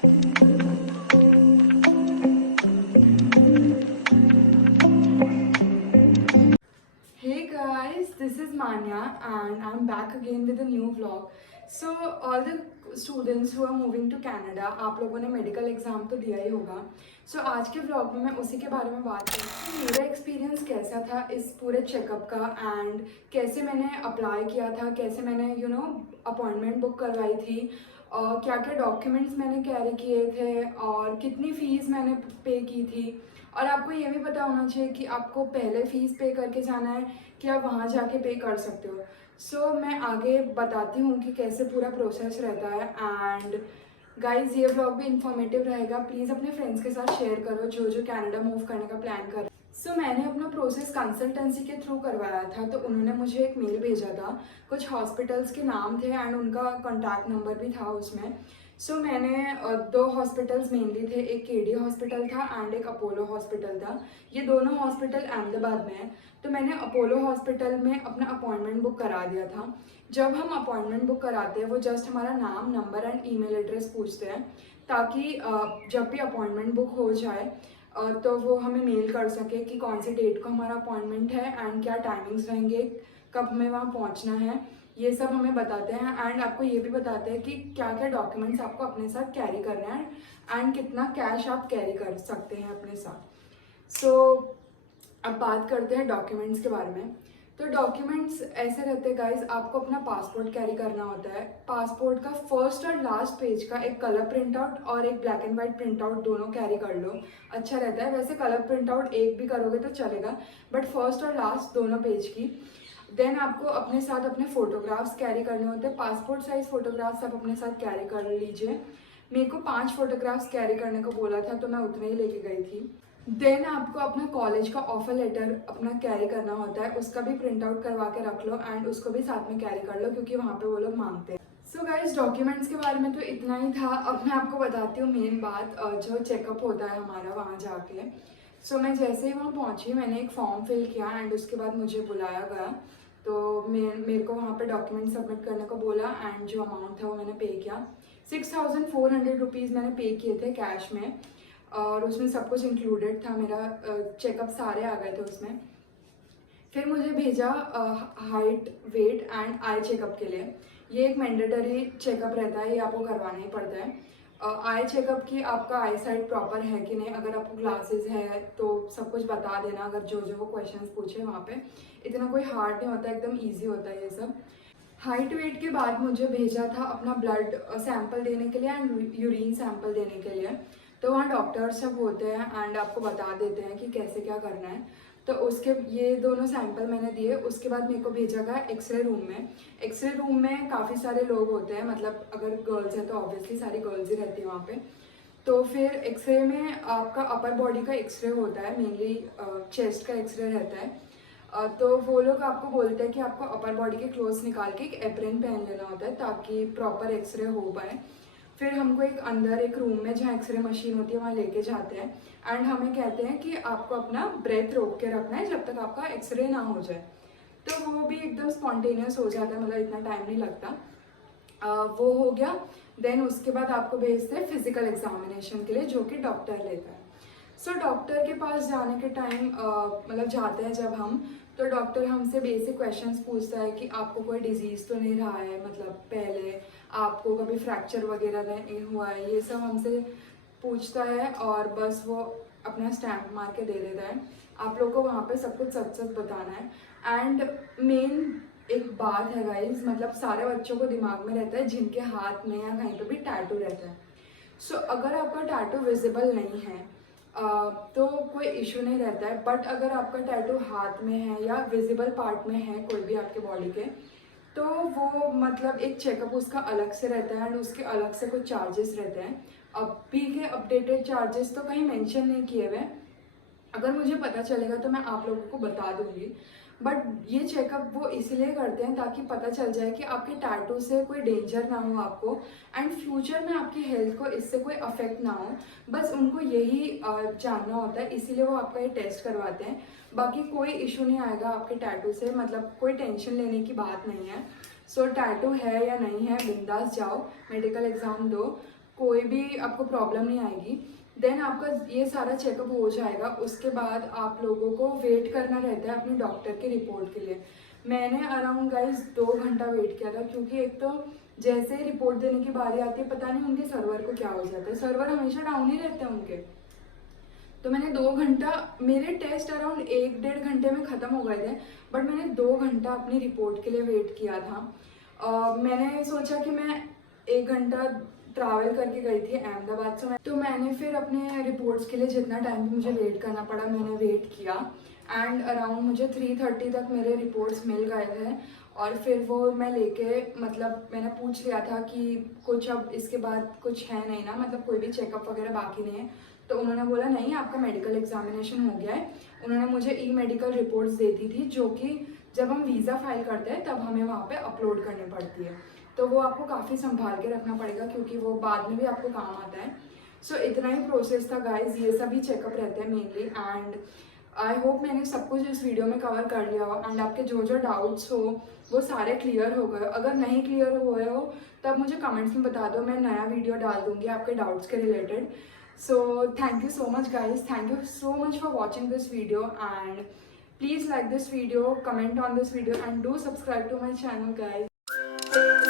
Hey guys, this is Manya and I'm back again with a new vlog. So all the students who are moving to Canada, आप लोगों ने medical exam तो दिया ही होगा. So आज के vlog में मैं उसी के बारे में बात करूँगी. मेरा एक्सपीरियंस कैसा था इस पूरे चेकअप का एंड कैसे मैंने अप्लाई किया था, कैसे मैंने अपॉइंटमेंट बुक करवाई थी और क्या क्या डॉक्यूमेंट्स मैंने कैरी किए थे और कितनी फ़ीस मैंने पे की थी. और आपको ये भी पता होना चाहिए कि आपको पहले फ़ीस पे करके जाना है कि आप वहाँ जाके पे कर सकते हो. सो मैं आगे बताती हूँ कि कैसे पूरा प्रोसेस रहता है. एंड गाइज ये व्लॉग भी इंफॉर्मेटिव रहेगा. प्लीज़ अपने फ्रेंड्स के साथ शेयर करो जो जो कनाडा मूव करने का प्लान कर. सो मैंने अपना प्रोसेस कंसल्टेंसी के थ्रू करवाया था. तो उन्होंने मुझे एक मेल भेजा था, कुछ हॉस्पिटल्स के नाम थे एंड उनका कॉन्टैक्ट नंबर भी था उसमें. सो मैंने दो हॉस्पिटल्स मेनली थे, एक केडी हॉस्पिटल था एंड एक अपोलो हॉस्पिटल था. ये दोनों हॉस्पिटल अहमदाबाद में है. तो मैंने अपोलो हॉस्पिटल में अपना अपॉइंटमेंट बुक करा दिया था. जब हम अपॉइंटमेंट बुक कराते हैं वो जस्ट हमारा नाम, नंबर एंड ईमेल एड्रेस पूछते हैं ताकि जब भी अपॉइंटमेंट बुक हो जाए तो वो हमें मेल कर सके कि कौन से डेट को हमारा अपॉइंटमेंट है एंड क्या टाइमिंग्स रहेंगे, कब हमें वहाँ पहुँचना है. ये सब हमें बताते हैं एंड आपको ये भी बताते हैं कि क्या क्या डॉक्यूमेंट्स आपको अपने साथ कैरी करना है एंड कितना कैश आप कैरी कर सकते हैं अपने साथ. सो अब बात करते हैं डॉक्यूमेंट्स के बारे में. तो डॉक्यूमेंट्स ऐसे रहते हैं गाइज, आपको अपना पासपोर्ट कैरी करना होता है. पासपोर्ट का फर्स्ट और लास्ट पेज का एक कलर प्रिंट आउट और एक black and white print out दोनों कैरी कर लो, अच्छा रहता है. वैसे कलर प्रिंट आउट एक भी करोगे तो चलेगा, बट फर्स्ट और लास्ट दोनों पेज की. देन आपको अपने साथ अपने फ़ोटोग्राफ्स कैरी करने होते हैं. पासपोर्ट साइज़ फ़ोटोग्राफ्स आप अपने साथ कैरी कर लीजिए. मेरे को 5 फोटोग्राफ्स कैरी करने को बोला था तो मैं उतने ही लेके गई थी. देन आपको अपना कॉलेज का ऑफर लेटर अपना कैरी करना होता है, उसका भी प्रिंट आउट करवा के रख लो एंड उसको भी साथ में कैरी कर लो क्योंकि वहाँ पे वो लोग मांगते हैं. सो गाइज डॉक्यूमेंट्स के बारे में तो इतना ही था. अब मैं आपको बताती हूँ मेन बात, जो चेकअप होता है हमारा वहाँ जाके. सो मैं जैसे ही वहाँ पहुँची मैंने एक फॉर्म फिल किया एंड उसके बाद मुझे बुलाया गया. तो मेरे को वहाँ पे डॉक्यूमेंट सबमिट करने को बोला एंड जो अमाउंट था वो मैंने पे किया. 6,400 रुपीज़ मैंने पे किए थे कैश में और उसमें सब कुछ इंक्लूडेड था. मेरा चेकअप सारे आ गए थे उसमें. फिर मुझे भेजा height, weight and eye checkup के लिए. ये एक मैंडेटरी चेकअप रहता है, ये आपको करवाना ही पड़ता है. आई चेकअप की आपका आई साइट प्रॉपर है कि नहीं, अगर आपको ग्लासेस है तो सब कुछ बता देना. अगर जो जो वो क्वेश्चंस पूछे वहाँ पे, इतना कोई हार्ड नहीं होता, एकदम ईजी होता है ये सब. हाइट वेट के बाद मुझे भेजा था अपना ब्लड सैंपल देने के लिए एंड यूरिन सैंपल देने के लिए. तो वहाँ डॉक्टर सब होते हैं एंड आपको बता देते हैं कि कैसे क्या करना है. तो उसके ये दोनों सैंपल मैंने दिए. उसके बाद मेरे को भेजा गया एक्सरे रूम में. एक्सरे रूम में काफ़ी सारे लोग होते हैं, मतलब अगर गर्ल्स है तो ऑब्वियसली सारी गर्ल्स ही रहती है वहाँ पे. तो फिर एक्सरे में आपका अपर बॉडी का एक्सरे होता है, मेनली चेस्ट का एक्सरे रहता है. तो वो लोग आपको बोलते हैं कि आपको अपर बॉडी के क्लोथ्स निकाल के एक एप्रन पहन लेना होता है ताकि प्रॉपर एक्सरे हो पाए. फिर हमको एक अंदर एक रूम में जहाँ एक्सरे मशीन होती है वहाँ लेके जाते हैं एंड हमें कहते हैं कि आपको अपना ब्रेथ रोक के रखना है जब तक आपका एक्सरे ना हो जाए. तो वो भी एकदम स्पॉन्टेनियस हो जाता है, मतलब इतना टाइम नहीं लगता. वो हो गया. देन उसके बाद आपको भेजते हैं फिजिकल एग्जामिनेशन के लिए जो कि डॉक्टर लेता है. सो डॉक्टर के पास जाने के टाइम मतलब जाते हैं जब हम, तो डॉक्टर हमसे बेसिक क्वेश्चंस पूछता है कि आपको कोई डिजीज़ तो नहीं रहा है, मतलब पहले आपको कभी फ्रैक्चर वगैरह नहीं हुआ है, ये सब हमसे पूछता है. और बस वो अपना स्टैम्प मार के दे देता है. आप लोग को वहाँ पे सब कुछ सच सच बताना है. एंड मेन एक बात है गाइज, मतलब सारे बच्चों को दिमाग में रहता है जिनके हाथ में या कहीं पे भी टैटू रहता है. सो अगर आपका टैटू विजिबल नहीं है तो कोई इशू नहीं रहता है. बट अगर आपका टैटू हाथ में है या विजिबल पार्ट में है कोई भी आपके बॉडी के, तो वो मतलब एक चेकअप उसका अलग से रहता है एंड उसके अलग से कुछ चार्जेस रहते हैं. अभी के अपडेटेड चार्जेस तो कहीं मेंशन नहीं किए हुए. अगर मुझे पता चलेगा तो मैं आप लोगों को बता दूंगी. बट ये चेकअप वो इसलिए करते हैं ताकि पता चल जाए कि आपके टैटू से कोई डेंजर ना हो आपको एंड फ्यूचर में आपकी हेल्थ को इससे कोई अफेक्ट ना हो. बस उनको यही जानना होता है, इसीलिए वो आपका ये टेस्ट करवाते हैं. बाकी कोई इशू नहीं आएगा आपके टैटू से, मतलब कोई टेंशन लेने की बात नहीं है. सो टैटू है या नहीं है, बिंदास जाओ, मेडिकल एग्ज़ाम दो, कोई भी आपको प्रॉब्लम नहीं आएगी। देन आपका ये सारा चेकअप हो जाएगा, उसके बाद आप लोगों को वेट करना रहता है अपने डॉक्टर की रिपोर्ट के लिए। मैंने अराउंड गाइस 2 घंटा वेट किया था, क्योंकि एक तो जैसे ही रिपोर्ट देने की बारी आती है पता नहीं उनके सर्वर को क्या हो जाता है, सर्वर हमेशा डाउन ही रहते हैं उनके। तो मैंने 2 घंटा, मेरे टेस्ट अराउंड 1-1.5 घंटे में ख़त्म हो गए थे, बट मैंने 2 घंटा अपनी रिपोर्ट के लिए वेट किया था। मैंने सोचा कि मैं 1 घंटा ट्रैवल करके गई थी अहमदाबाद से, तो मैंने फिर अपने रिपोर्ट्स के लिए जितना टाइम भी मुझे वेट करना पड़ा मैंने वेट किया। एंड अराउंड मुझे 3:30 तक मेरे रिपोर्ट्स मिल गए थे, और फिर वो मैं लेके, मतलब मैंने पूछ लिया था कि कुछ अब इसके बाद कुछ है नहीं ना, मतलब कोई भी चेकअप वगैरह बाकी नहीं है। तो उन्होंने बोला नहीं, आपका मेडिकल एग्जामिनेशन हो गया है। उन्होंने मुझे ई मेडिकल रिपोर्ट्स दे दी थी, जो कि जब हम वीज़ा फाइल करते हैं तब हमें वहाँ पे अपलोड करनी पड़ती है। तो वो आपको काफ़ी संभाल के रखना पड़ेगा, क्योंकि वो बाद में भी आपको काम आता है। सो इतना ही प्रोसेस था गाइज, ये सभी चेकअप रहते हैं मेनली। एंड आई होप मैंने सब कुछ इस वीडियो में कवर कर लिया हो, एंड आपके जो जो डाउट्स हो वो सारे क्लियर हो गए। अगर नहीं क्लियर हुए हो तब मुझे कमेंट्स में बता दो, मैं नया वीडियो डाल दूँगी आपके डाउट्स के related. So thank you so much guys, thank you so much for watching this video, and please like this video, comment on this video, and do subscribe to my channel guys.